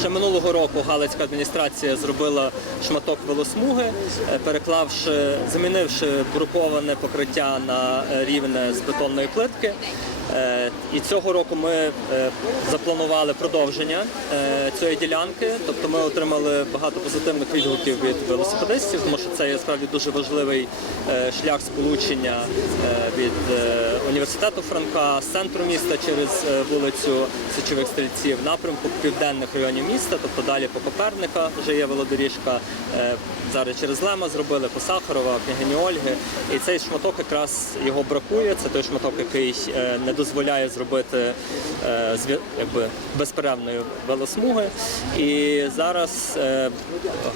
Ще минулого року Галицька адміністрація зробила шматок велосмуги, е, переклавши, замінивши бруковане покриття на е, рівне з бетонної плитки. Е, І цього року ми е, запланували продовження е, цієї ділянки. Тобто ми отримали багато позитивних відгуків від велосипедистів, тому що це є справді дуже важливий шлях сполучення від університету Франка центру міста через вулицю Січових стрільців, напрямку південних районів міста, тобто далі по Коперника вже є велодоріжка. Зараз через Лема зробили по Сахарова, княгині Ольги. І цей шматок якраз його бракує. Це той шматок, який не дозволяє зробити е, якби безперервної велосмуги. І зараз е,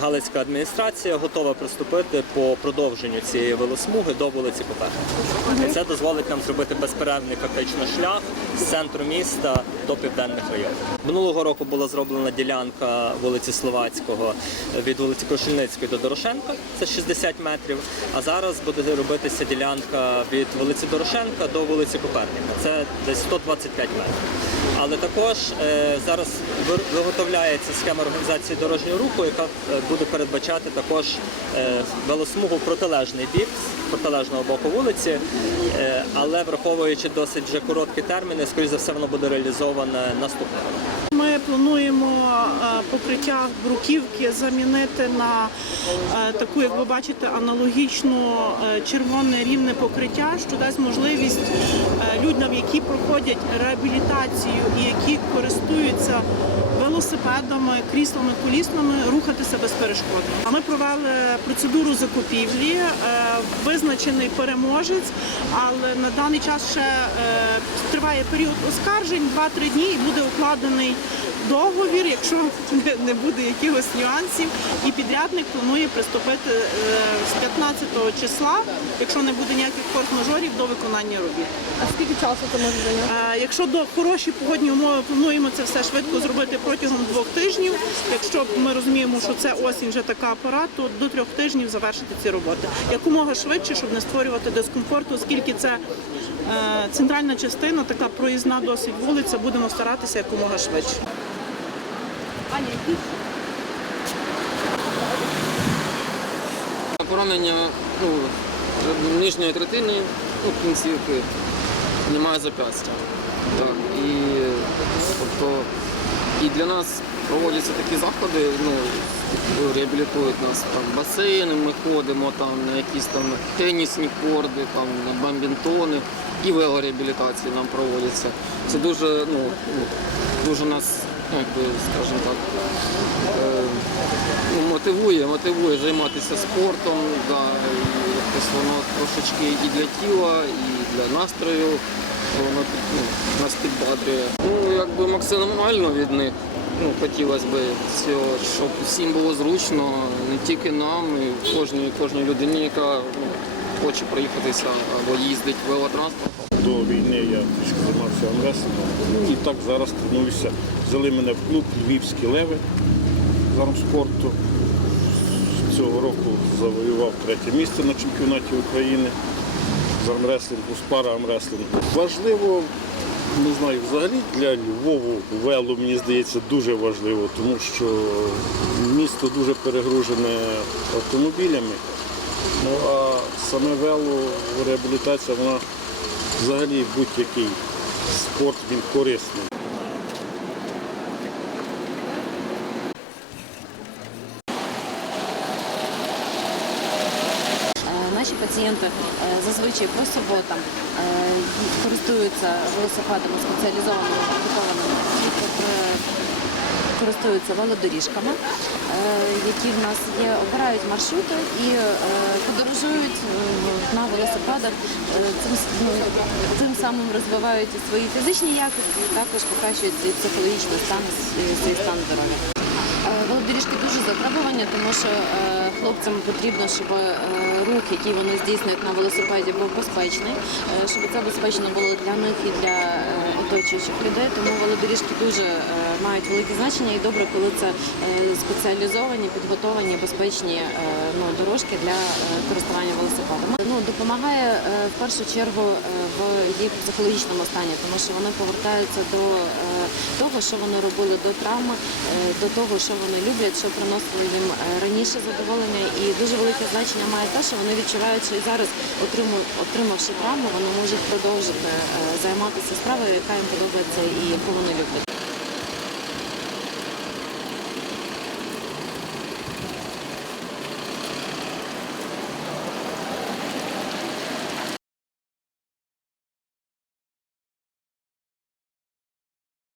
Галицька адміністрація готова приступити по продовженню цієї велосмуги до вулиці Коперника. І це дозволить нам зробити безперервний фактично шлях з центру міста до південних районів. Минулого року була зроблена ділянка вулиці Словацького від вулиці Кошельницької до Дорошенка, це 60 метрів. А зараз буде робитися ділянка від вулиці Дорошенка до вулиці Коперника. Це десь 125 метрів. Але також е, зараз виготовляється схема організації дорожнього руху, яка е, буде передбачати також е, велосмугу в протилежний бік, з протилежного боку вулиці. Але враховуючи досить вже короткі терміни, скоріш за все, воно буде реалізоване наступного плануємо е, покриття бруківки замінити на е, таку, як ви бачите, аналогічну е, червоне рівне покриття, що дасть можливість людям, які проходять реабілітацію і які користуються велосипедами, кріслами, коліснами, рухатися безперешкодно. А Ми провели процедуру закупівлі, визначений переможець, але на даний час ще триває період оскаржень 2-3 дні і буде укладений договір, якщо не- буде якихось нюансів. І підрядник планує приступити е, з 15 числа, якщо не буде ніяких форс-мажорів, до виконання робіт. А скільки часу це може зайняти? Е, Якщо до хороші погодні умови плануємо це все швидко зробити протягом двох тижнів. Якщо ми розуміємо, що це осінь вже така пора, то до трьох тижнів завершити ці роботи якомога швидше, щоб не створювати дискомфорту, оскільки це е, центральна частина, така проїзна досить вулиця. Будемо старатися якомога швидше. Поранення ну, нижньої третини, ну, кінцівки, немає зап'ястя. Так, і, тобто, і для нас проводяться такі заходи, ну, реабілітують нас там басейни, ми ходимо там на якісь там тенісні корди, там на бамбінтони і велореабілітації нам проводяться. Це дуже, ну, дуже нас, якби, скажімо так, е, ну, мотивує, мотивує займатися спортом, да, якось воно трошечки і для тіла, і для настрою, воно ну, нас підбадрює. Ну, якби максимально від них. Ну, хотілося б щоб всім було зручно, не тільки нам, і кожній, кожній людині, яка ну, хоче проїхатися або їздить велотранспортом. До війни я трішки займався амресингом. Ну і так зараз тренуюся. Взяли мене в клуб Львівські леви з армспорту. Цього року завоював третє місце на чемпіонаті України з армреслінгу, з пара-армреслінгу. Важливо, не знаю, взагалі для Львову вело, мені здається, дуже важливо, тому що місто дуже перегружене автомобілями. Ну а саме вело, реабілітація, вона взагалі будь-який спорт він корисний. Е, Наші пацієнти е, зазвичай по суботам е, користуються велосипедами спеціалізованими користуються велодоріжками, е, які в нас є, обирають маршрути і е, подорожують е, на велосипедах, цим, цим, ну, самим розвивають свої фізичні якості, також покращують психологічний стан, свій стан здоров'я. Велодоріжки дуже затребувані, тому що е, хлопцям потрібно, щоб е, рух, який вони здійснюють на велосипеді, був безпечний, е, щоб це безпечно було для них і для оточуючих людей. Тому велодоріжки дуже мають велике значення і добре, коли це спеціалізовані, підготовані, безпечні ну, дорожки для користування велосипедами. ну, допомагає в першу чергу в їх психологічному стані, тому що вони повертаються до того, що вони робили до травми, до того, що вони люблять, що приносило їм е, раніше задоволення. І дуже велике значення має те, що вони відчувають, що і зараз, отримавши травму, вони можуть продовжити е, займатися справою, яка їм подобається і яку вони люблять.